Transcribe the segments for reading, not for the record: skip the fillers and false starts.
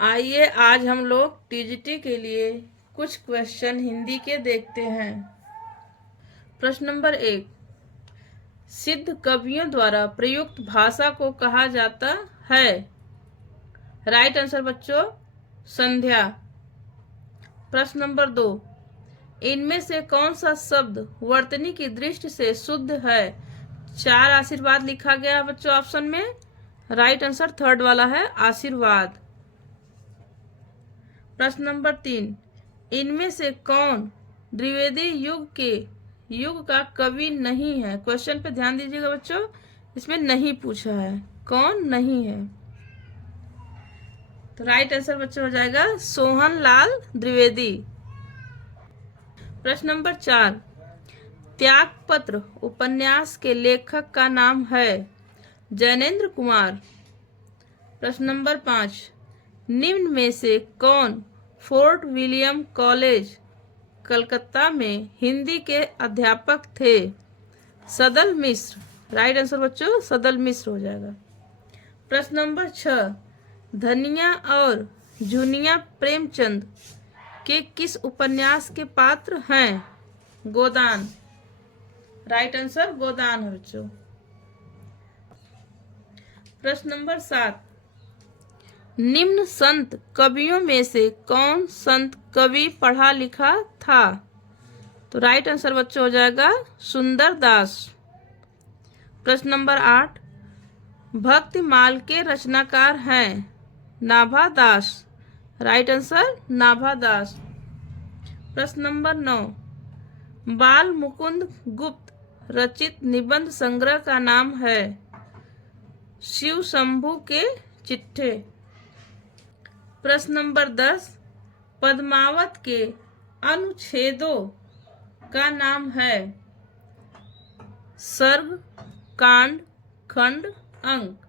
आइए आज हम लोग टीजीटी के लिए कुछ क्वेश्चन हिंदी के देखते हैं। प्रश्न नंबर 1, सिद्ध कवियों द्वारा प्रयुक्त भाषा को कहा जाता है। राइट आंसर बच्चों संध्या। प्रश्न नंबर 2, इनमें से कौन सा शब्द वर्तनी की दृष्टि से शुद्ध है। 4 आशीर्वाद लिखा गया है बच्चों ऑप्शन में। राइट आंसर थर्ड वाला है आशीर्वाद। प्रश्न नंबर 3, इनमें से कौन द्विवेदी युग का कवि नहीं है। क्वेश्चन पे ध्यान दीजिएगा बच्चों, इसमें नहीं पूछा है कौन नहीं है। तो राइट आंसर बच्चों हो जाएगा सोहन लाल द्विवेदी। प्रश्न नंबर 4, त्यागपत्र उपन्यास के लेखक का नाम है। जैनेन्द्र कुमार। प्रश्न नंबर 5, निम्न में से कौन फोर्ट विलियम कॉलेज कलकत्ता में हिंदी के अध्यापक थे। सदल मिश्र। राइट आंसर बच्चों सदल मिश्र हो जाएगा। प्रश्न नंबर 6, धनिया और झुनिया प्रेमचंद के किस उपन्यास के पात्र हैं। गोदान। राइट आंसर गोदान है बच्चों। प्रश्न नंबर 7, निम्न संत कवियों में से कौन संत कवि पढ़ा लिखा था। तो राइट आंसर बच्चों हो जाएगा सुंदर दास। प्रश्न नंबर 8, भक्तिमाल के रचनाकार हैं। नाभा दास। राइट आंसर नाभा दास। प्रश्न नंबर 9, बाल मुकुंद गुप्त रचित निबंध संग्रह का नाम है। शिव शंभू के चिट्ठे। प्रश्न नंबर 10, पद्मावत के अनुच्छेदों का नाम है। सर्ग, कांड, खंड, अंक।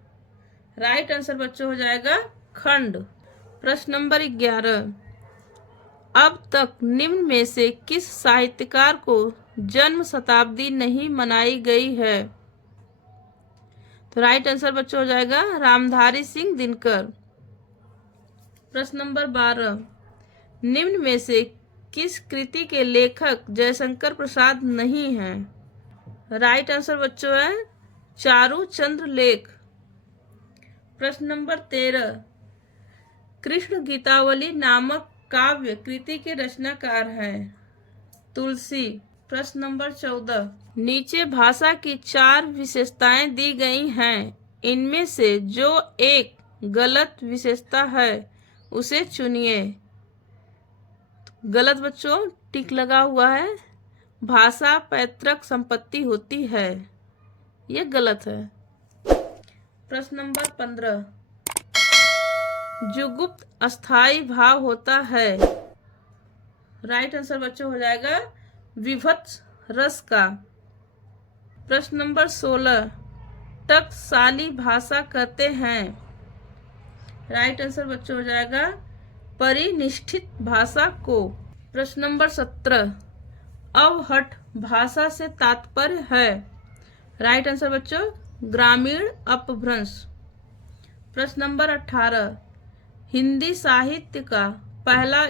राइट आंसर बच्चों हो जाएगा खंड। प्रश्न नंबर 11, अब तक निम्न में से किस साहित्यकार को जन्म शताब्दी नहीं मनाई गई है। तो राइट आंसर बच्चों हो जाएगा रामधारी सिंह दिनकर। प्रश्न नंबर 12, निम्न में से किस कृति के लेखक जयशंकर प्रसाद नहीं हैं। राइट आंसर बच्चों है चारू चंद्र लेख। प्रश्न नंबर 13, कृष्ण गीतावली नामक काव्य कृति के रचनाकार हैं। तुलसी। प्रश्न नंबर 14, नीचे भाषा की 4 विशेषताएं दी गई हैं, इनमें से जो एक गलत विशेषता है उसे चुनिए। गलत बच्चों टिक लगा हुआ है। भाषा पैतृक संपत्ति होती है, ये गलत है। प्रश्न नंबर 15, जुगुप्त अस्थाई भाव होता है। राइट आंसर बच्चों हो जाएगा विभत्स रस का। प्रश्न नंबर 16, टकसाली भाषा कहते हैं। राइट आंसर बच्चों हो जाएगा परिनिष्ठित भाषा को। प्रश्न नंबर 17, अवहट भाषा से तात्पर्य है। राइट आंसर बच्चों ग्रामीण अपभ्रंश। प्रश्न नंबर 18, हिंदी साहित्य का पहला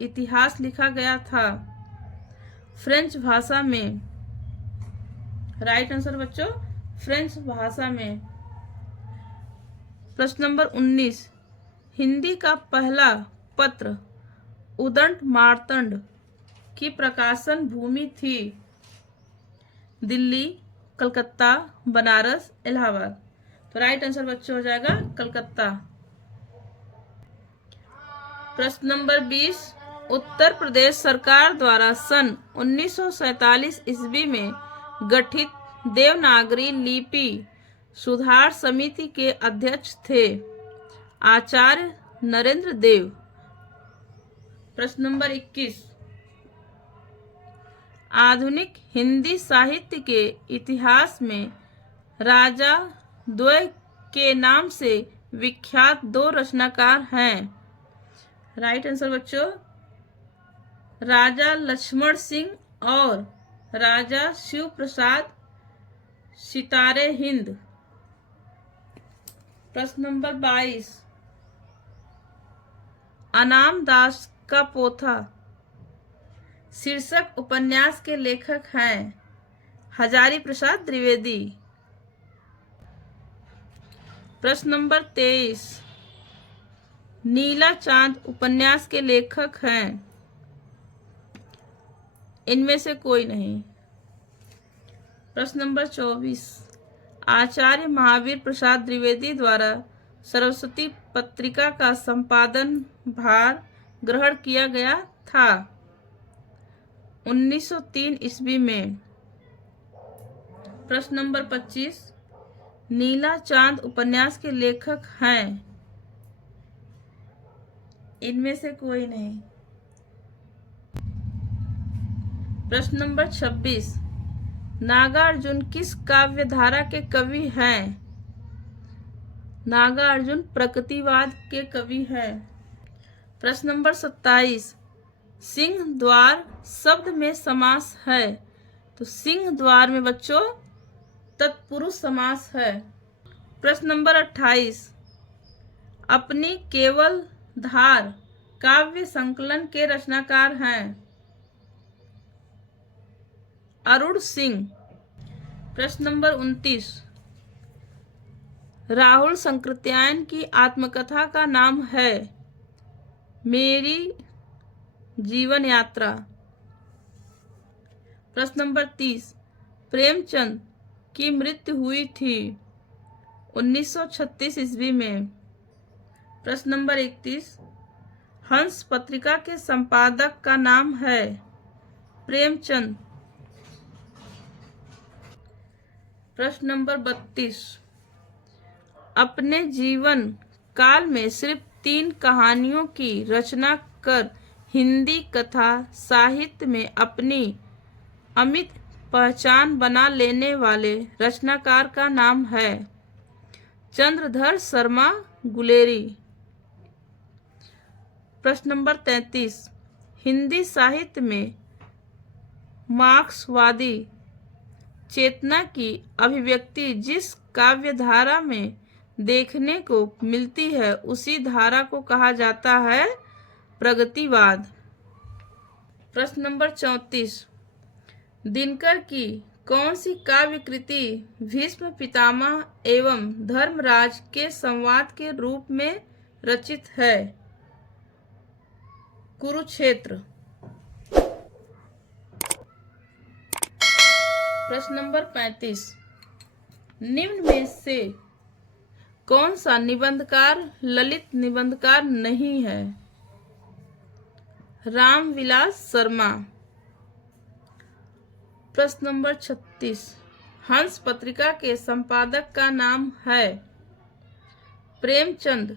इतिहास लिखा गया था फ्रेंच भाषा में। राइट आंसर बच्चों फ्रेंच भाषा में। प्रश्न नंबर 19, हिंदी का पहला पत्र उदंड मार्तंड की प्रकाशन भूमि थी। दिल्ली, कलकत्ता, बनारस, इलाहाबाद। तो राइट आंसर बच्चों हो जाएगा कलकत्ता। प्रश्न नंबर 20, उत्तर प्रदेश सरकार द्वारा सन 1947 ईस्वी में गठित देवनागरी लिपि सुधार समिति के अध्यक्ष थे। आचार्य नरेंद्र देव। प्रश्न नंबर 21, आधुनिक हिंदी साहित्य के इतिहास में राजा द्वय के नाम से विख्यात 2 रचनाकार हैं। राइट आंसर बच्चों राजा लक्ष्मण सिंह और राजा शिव प्रसाद सितारे हिंद। प्रश्न नंबर 22, अनाम दास का पोथा शीर्षक उपन्यास के लेखक हैं हजारी प्रसाद द्विवेदी। प्रश्न नंबर 23, नीला चांद उपन्यास के लेखक हैं इनमें से कोई नहीं। प्रश्न नंबर 24, आचार्य महावीर प्रसाद द्विवेदी द्वारा सरस्वती पत्रिका का संपादन भार ग्रहण किया गया था 1903 ईस्वी में। प्रश्न नंबर 25, नीला चांद उपन्यास के लेखक हैं इनमें से कोई नहीं। प्रश्न नंबर 26, नागार्जुन किस काव्य धारा के कवि हैं? नागार्जुन प्रकृतिवाद के कवि हैं। प्रश्न नंबर 27, सिंह द्वार शब्द में समास है तो सिंह द्वार में बच्चों तत्पुरुष समास है। प्रश्न नंबर 28, अपनी केवल धार काव्य संकलन के रचनाकार हैं अरुण सिंह। प्रश्न नंबर 29, राहुल संकृत्यायन की आत्मकथा का नाम है मेरी जीवन यात्रा। प्रश्न नंबर 30, प्रेमचंद की मृत्यु हुई थी 1936 ईस्वी में। प्रश्न नंबर 31, हंस पत्रिका के संपादक का नाम है प्रेमचंद। प्रश्न नंबर 32, अपने जीवन काल में सिर्फ 3 कहानियों की रचना कर हिंदी कथा साहित्य में अपनी अमिट पहचान बना लेने वाले रचनाकार का नाम है चंद्रधर शर्मा गुलेरी। प्रश्न नंबर 33, हिंदी साहित्य में मार्क्सवादी चेतना की अभिव्यक्ति जिस काव्य धारा में देखने को मिलती है उसी धारा को कहा जाता है प्रगतिवाद। प्रश्न नंबर 34, दिनकर की कौन सी काव्य कृति भीष्म पितामह एवं धर्मराज के संवाद के रूप में रचित है? कुरुक्षेत्र। प्रश्न नंबर 35, निम्न में से कौन सा निबंधकार ललित निबंधकार नहीं है? रामविलास शर्मा। प्रश्न नंबर 36, हंस पत्रिका के संपादक का नाम है प्रेमचंद।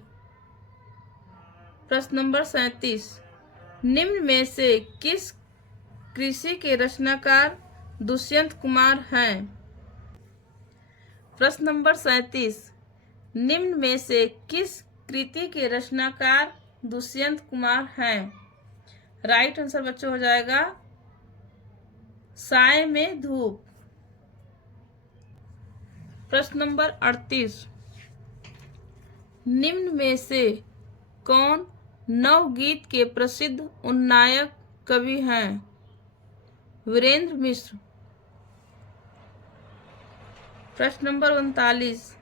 प्रश्न नंबर 37, निम्न में से किस कृषि के रचनाकार दुष्यंत कुमार हैं? प्रश्न नंबर 37, निम्न में से किस कृति के रचनाकार दुष्यंत कुमार हैं? राइट आंसर बच्चों हो जाएगा साय में धूप। प्रश्न नंबर 38, निम्न में से कौन नवगीत के प्रसिद्ध उन्नायक कवि हैं? वीरेंद्र मिश्र। प्रश्न नंबर 39,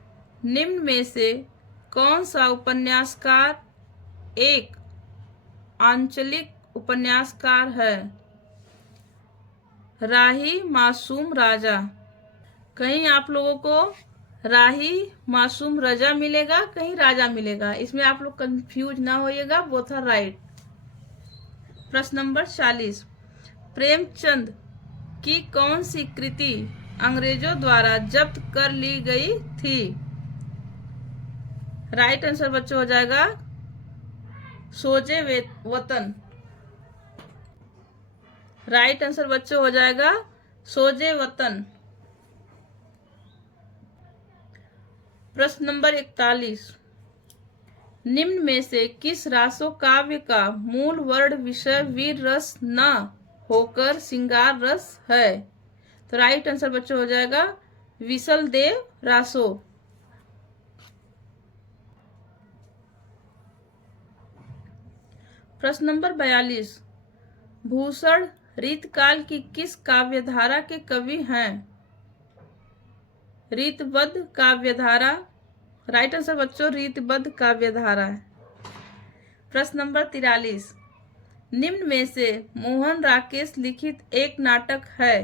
निम्न में से कौन सा उपन्यासकार एक आंचलिक उपन्यासकार है? राही मासूम राजा। कहीं आप लोगों को राही मासूम राजा मिलेगा, कहीं राजा मिलेगा, इसमें आप लोग कंफ्यूज ना होइएगा, बोथ आर राइट। प्रश्न नंबर 40, प्रेमचंद की कौन सी कृति अंग्रेजों द्वारा जब्त कर ली गई थी? राइट आंसर बच्चों हो जाएगा सोजे वतन। राइट आंसर बच्चों हो जाएगा सोजे वतन। प्रश्न नंबर 41, निम्न में से किस रासो काव्य का मूल वर्ण विषय वीर रस न होकर श्रृंगार रस है? तो राइट आंसर बच्चों हो जाएगा विसल देव रासो। प्रश्न नंबर 42, भूषण रीतकाल की किस काव्यधारा के कवि हैं? रीतबद्ध काव्यधारा। राइट आंसर बच्चों रीतबद्ध काव्यधारा है। प्रश्न नंबर 43, निम्न में से मोहन राकेश लिखित एक नाटक है?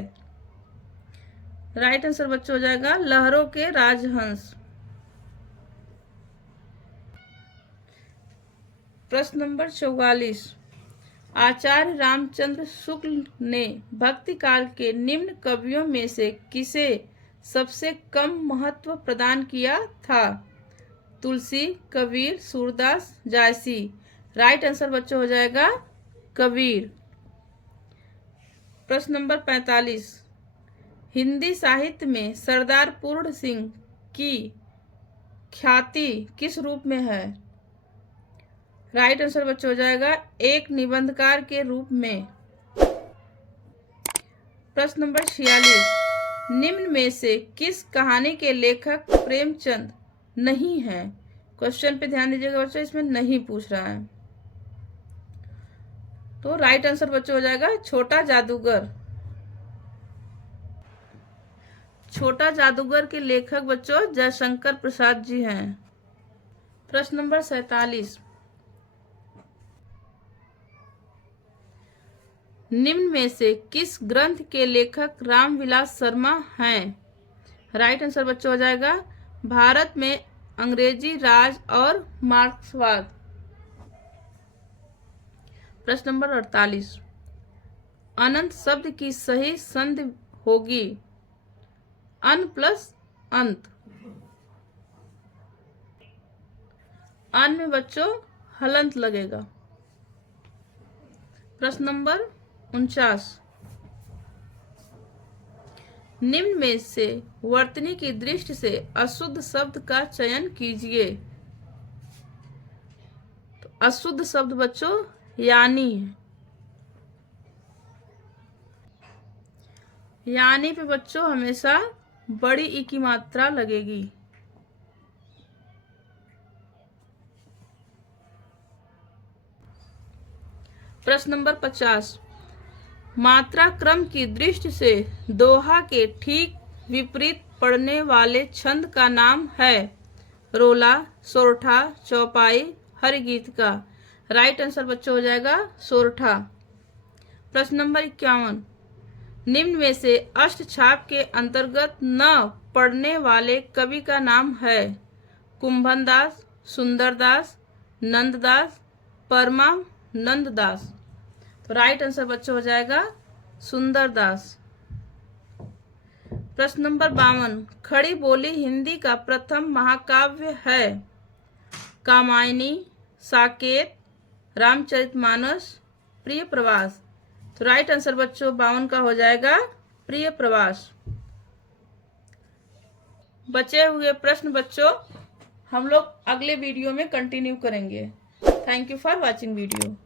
राइट आंसर बच्चों हो जाएगा लहरों के राजहंस। प्रश्न नंबर 44, आचार्य रामचंद्र शुक्ल ने भक्ति काल के निम्न कवियों में से किसे सबसे कम महत्व प्रदान किया था? तुलसी, कबीर, सूरदास, जायसी। राइट आंसर बच्चों हो जाएगा कबीर। प्रश्न नंबर 45, हिंदी साहित्य में सरदार पूर्ण सिंह की ख्याति किस रूप में है? राइट आंसर बच्चों हो जाएगा एक निबंधकार के रूप में। प्रश्न नंबर 46, निम्न में से किस कहानी के लेखक प्रेमचंद नहीं है? क्वेश्चन पे ध्यान दीजिएगा बच्चों, इसमें नहीं पूछ रहा है। तो राइट आंसर बच्चों हो जाएगा छोटा जादूगर। छोटा जादूगर के लेखक बच्चों जयशंकर प्रसाद जी हैं। प्रश्न नंबर 47, निम्न में से किस ग्रंथ के लेखक रामविलास शर्मा हैं? राइट आंसर बच्चों हो जाएगा भारत में अंग्रेजी राज और मार्क्सवाद। प्रश्न नंबर 48, अनंत शब्द की सही संधि होगी अन प्लस अंत। अन में बच्चों हलंत लगेगा। प्रश्न नंबर 49, निम्न में से वर्तनी की दृष्टि से अशुद्ध शब्द का चयन कीजिए। तो अशुद्ध शब्द बच्चों यानी है। यानी पे बच्चों हमेशा बड़ी ई की मात्रा लगेगी। प्रश्न नंबर 50, मात्रा क्रम की दृष्टि से दोहा के ठीक विपरीत पड़ने वाले छंद का नाम है? रोला, सोरठा, चौपाई, हरिगीत का। राइट आंसर बच्चों हो जाएगा सोरठा। प्रश्न नंबर 51, निम्न में से अष्टछाप के अंतर्गत न पढ़ने वाले कवि का नाम है? कुंभनदास, सुंदरदास, नंददास, परमानंददास। तो राइट आंसर बच्चों हो जाएगा सुंदरदास। प्रश्न नंबर 52, खड़ी बोली हिंदी का प्रथम महाकाव्य है? कामायनी, साकेत, रामचरितमानस, प्रिय प्रवास। तो राइट आंसर बच्चों 52 का हो जाएगा प्रिय प्रवास। बचे हुए प्रश्न बच्चों हम लोग अगले वीडियो में कंटिन्यू करेंगे। Thank you for watching video.